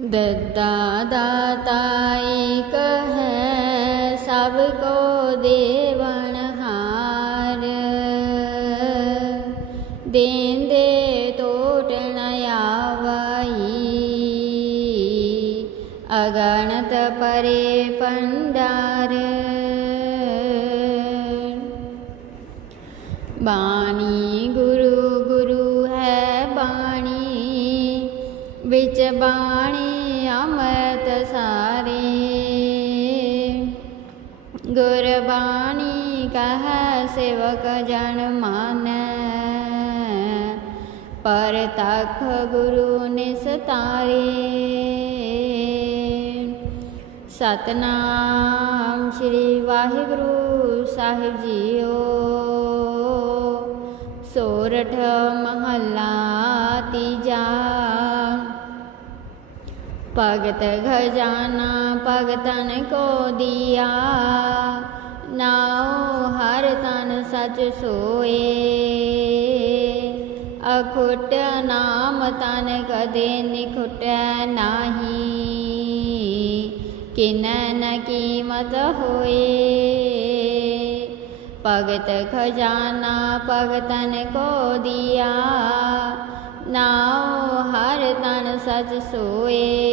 दय कह सो देवा देन्दे तोटणया वै अगणत परे पण्डारी गुरु ਬਾਣੀ ਅੰਮ੍ਰਿਤ ਸਾਰੀ। ਗੁਰਬਾਣੀ ਕਹੈ ਸੇਵਕ ਜਨ ਮਾਨੈ। ਪਰ ਤਖ ਗੁਰੂ ਨਿਸਤਾਰੇ ਸਤਨਾਮ ਸ੍ਰੀ ਵਾਹਿਗੁਰੂ ਸਾਹਿਬ ਜੀਓ। ਸੋਰਠ ਮਹੱਲਾ ਤੀਜਾ। ਭਗਤ ਖਜ਼ਾਨਾ ਭਗਤਨ ਕੋ ਦਿਆ। ਨਾਉ ਹਰ ਤਨ ਸਚ ਸੋਏ। ਅਖੁੱਟ ਨਾਮ ਤਨ ਕਦੇ ਨਿਖੁਟੈ ਨਾਹੀ। ਕਿਨੈ ਨ ਕੀਮਤ ਹੋਏ। ਭਗਤ ਖਜ਼ਾਨਾ ਭਗਤਨ ਕੋ ਦਿਆ। ਨਾਉ ਹਰ ਤਨ ਸਚ ਸੋਏ।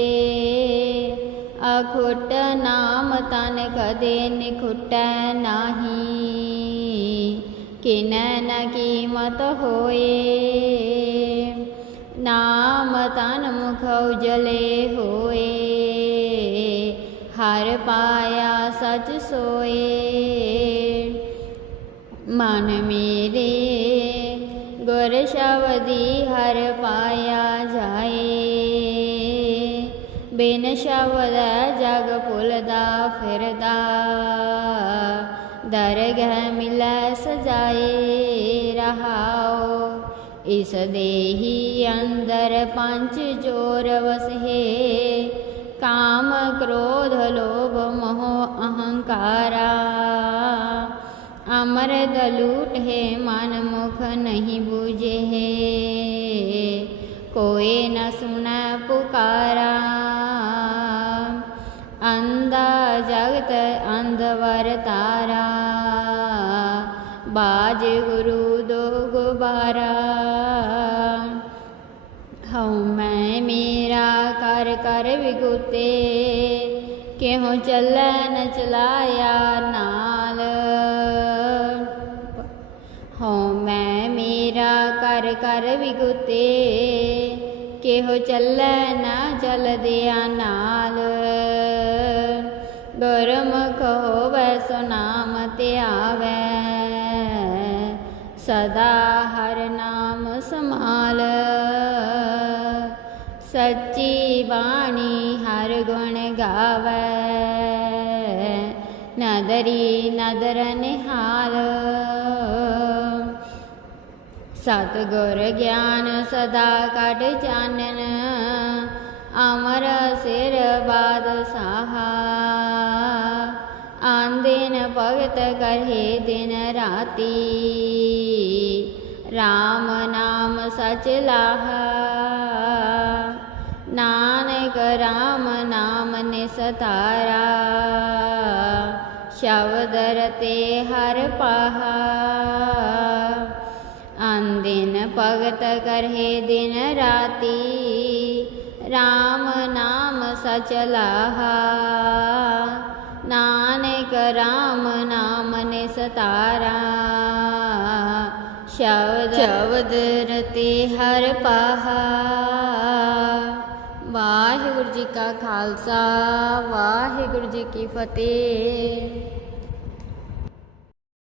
ਅਖੁੱਟ ਨਾਮ ਤਨ ਕਦੇ ਨਿਖੁਟੈ ਨਾਹੀ। ਕਿਨੈ ਨ ਕੀਮਤ ਹੋਏ। ਨਾਮ ਤਨ ਮੁਖ ਉਜਲੇ ਹੋਏ। ਹਰ ਪਾਇਆ ਸਚ ਸੋਏ। ਮਨ ਮੇਰੇ ਗੁਰ ਸ਼ਬਦੀ ਹਰ ਪਾਇਆ ਜਾਏ। ਬਿਨ ਸ਼ਬਦ ਜਗ ਭੁਲਦਾ ਫਿਰਦਾ ਦਰਗਹ ਮਿਲੈ ਸਜਾਏ ਰਹਾਓ ਇਸ ਦੇਹੀ ਅੰਦਰ ਪੰਜ ਜੋਰ ਵਸਹੇ ਕਾਮ ਕ੍ਰੋਧ ਲੋਭ ਮੋਹ ਅਹੰਕਾਰਾ ਅਮਰਦ ਲੂਟ ਹੈ ਮਨ ਮੁਖ ਨਹੀਂ ਬੂਝੇ ਹੈ ਕੋਏ ਨ ਸੁਨੈ ਪੁਕਾਰਾ ਬਾਜ ਗੁਰੂ ਦੋ ਗੁਬਾਰਾ। ਹਉ ਮੈਂ ਮੇਰਾ ਕਰ ਕਰ ਵਿਗੁਤੇ ਕਿਹੋ ਚੱਲੈ ਨ ਚਲਾਇਆ ਨਾਲ। ਹਉ ਮੈਂ ਮੇਰਾ ਕਰ ਕਰ ਵਿਗੁਤੇ ਕਿਹੋ ਚੱਲੈ ਨਾ ਚਲਦਿਆ ਨਾਲ। ਗੁਰਮੁਖ ਹੋਵੈ ਸੋ ਨਾਮ ਧਿਆਵੈ ਸਦਾ ਹਰ ਨਾਮ ਸਮਾਲ। ਸੱਚੀ ਬਾਣੀ ਹਰ ਗੁਣ ਗਾਵੈ। ਨਦਰੀ ਨਦਰ ਨਿਹਾਲ। ਸਤਿਗੁਰ ਗਿਆਨ ਸਦਾ ਕਟ ਚਾਨਨ ਅਮਰ ਸਿਰ ਬਾਦ ਸਾਹਾ। ਆਂਦਿਨ ਭਗਤ ਕਰੇ ਦਿਨ ਰਾਤੀ। RAM ਨਾਮ ਸਚ ਲਾਹਾ। ਨਾਨਕ RAM ਨਾਮ ਨਿਸਤਾਰਾ ਸ਼ਬਦ ਰਤੇ ਹਰ ਪਾਹਾ। ਆਂਦਿਨ ਭਗਤ ਕਰਹਿ ਦਿਨ ਰਾਤੀ। RAM ਨਾਮ ਸਚ ਲਾਹਾ। ਨਾਨਕ RAM ਨਾਮ ਨੇ ਸਤਾਰਾ। ਸ਼ਬਦ ਸ਼ਬਦ ਰਤੇ ਹਰ ਪਾਹਾ। ਵਾਹਿਗੁਰੂ ਜੀ ਕਾ ਖਾਲਸਾ, ਵਾਹਿਗੁਰੂ ਜੀ ਕੀ ਫਤਿਹ।